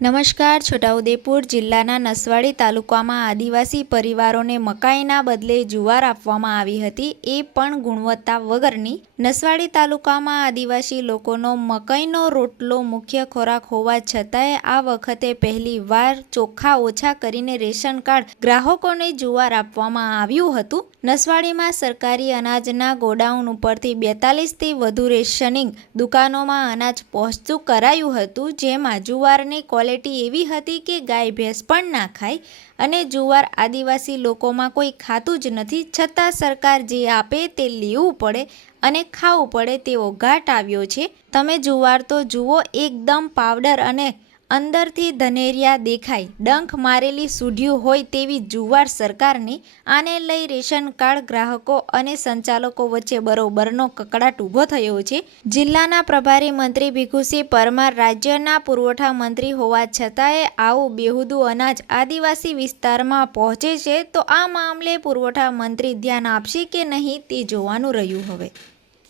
નમસ્કાર, છોટાઉદેપુર જિલ્લાના નસવાડી તાલુકામાં આદિવાસી પરિવારોને મકાઈના બદલે જુવાર આપવામાં આવી હતી. એ પણ ગુણવત્તા વગરની નસવાડી તાલુકામાં આદિવાસી લોકોનો મકાઈનો રોટલો મુખ્ય ખોરાક હોવા છતાંય આ વખતે પહેલી વાર ચોખ્ખા ઓછા કરીને રેશન કાર્ડ ગ્રાહકોને જુવાર આપવામાં આવ્યું હતું. નસવાડીમાં સરકારી અનાજના ગોડાઉન ઉપરથી બેતાલીસથી વધુ રેશનિંગ દુકાનોમાં અનાજ પહોંચતું કરાયું હતું, જેમાં જુવારની ક્વોલિટી એવી હતી કે ગાય ભેંસ પણ ના ખાય અને જુવાર આદિવાસી લોકોમાં કોઈ ખાતું જ નથી. છતાં સરકાર જે આપે તે લેવું પડે અને ખાવું પડે તેવો ઘાટ આવ્યો છે. તમે જુવાર તો જુઓ, એકદમ પાવડર અને અંદરથી ધનેરિયા દેખાય. ડંખ મારેલી સૂઢિયું હોય તેવી જુવાર સરકારની આને લઈ રેશન કાર્ડ ગ્રાહકો અને સંચાલકો વચ્ચે બરોબરનો કકડાટ ઊભો થયો છે. જિલ્લાના પ્રભારી મંત્રી ભીખુસિંહ પરમાર રાજ્યના પુરવઠા મંત્રી હોવા છતાંય આવું બેહુદું અનાજ આદિવાસી વિસ્તારમાં પહોંચે છે તો આ મામલે પુરવઠા મંત્રી ધ્યાન આપશે કે નહીં તે જોવાનું રહ્યું હવે.